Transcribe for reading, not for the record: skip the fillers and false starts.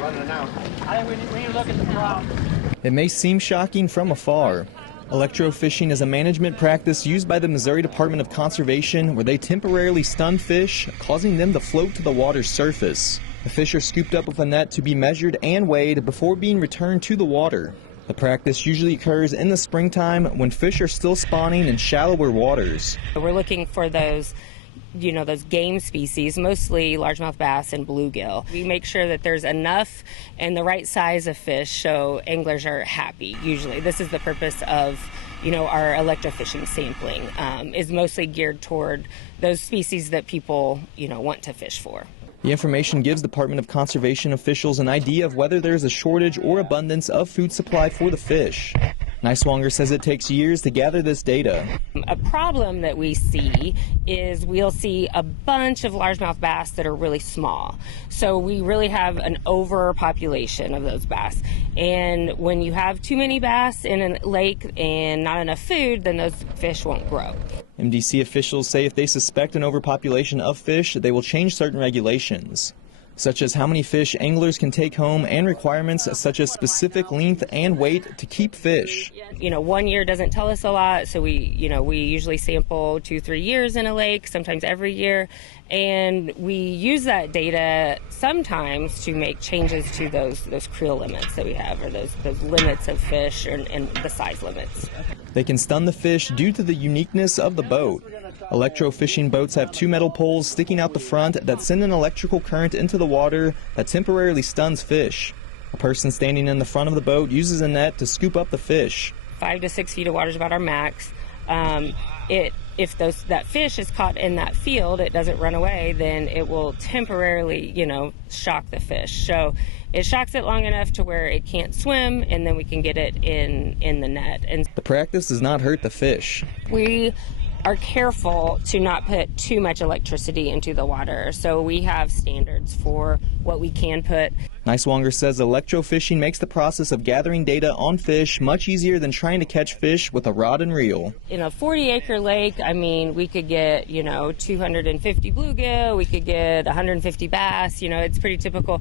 running out. I think we need to look at the problem. It may seem shocking from afar. Electrofishing is a management practice used by the Missouri Department of Conservation where they temporarily stun fish, causing them to float to the water's surface. The fish are scooped up with a net to be measured and weighed before being returned to the water. The practice usually occurs in the springtime when fish are still spawning in shallower waters. We're looking for those game species, mostly largemouth bass and bluegill. We make sure that there's enough and the right size of fish so anglers are happy. Usually this is the purpose of our electrofishing sampling is mostly geared toward those species that people want to fish for. The information gives Department of Conservation officials an idea of whether there's a shortage or abundance of food supply for the fish. Niswonger says it takes years to gather this data. A problem that we see is we'll see a bunch of largemouth bass that are really small. So we really have an overpopulation of those bass. And when you have too many bass in a lake and not enough food, then those fish won't grow. MDC officials say if they suspect an overpopulation of fish, they will change certain regulations, such as how many fish anglers can take home and requirements such as specific length and weight to keep fish. 1 year doesn't tell us a lot, so we usually sample 2-3 years in a lake, sometimes every year, and we use that data sometimes to make changes to those creel limits that we have, or those limits of fish and the size limits. They can stun the fish due to the uniqueness of the boat. Electrofishing boats have two metal poles sticking out the front that send an electrical current into the water that temporarily stuns fish. A person standing in the front of the boat uses a net to scoop up the fish. 5 to 6 feet of water is about our max. If that fish is caught in that field, it doesn't run away, then it will temporarily, shock the fish. So it shocks it long enough to where it can't swim, and then we can get it in the net. And the practice does not hurt the fish. We are careful to not put too much electricity into the water, so we have standards for what we can put. Niswonger says electrofishing makes the process of gathering data on fish much easier than trying to catch fish with a rod and reel. In a 40-acre lake, we could get, 250 bluegill, we could get 150 bass, it's pretty typical.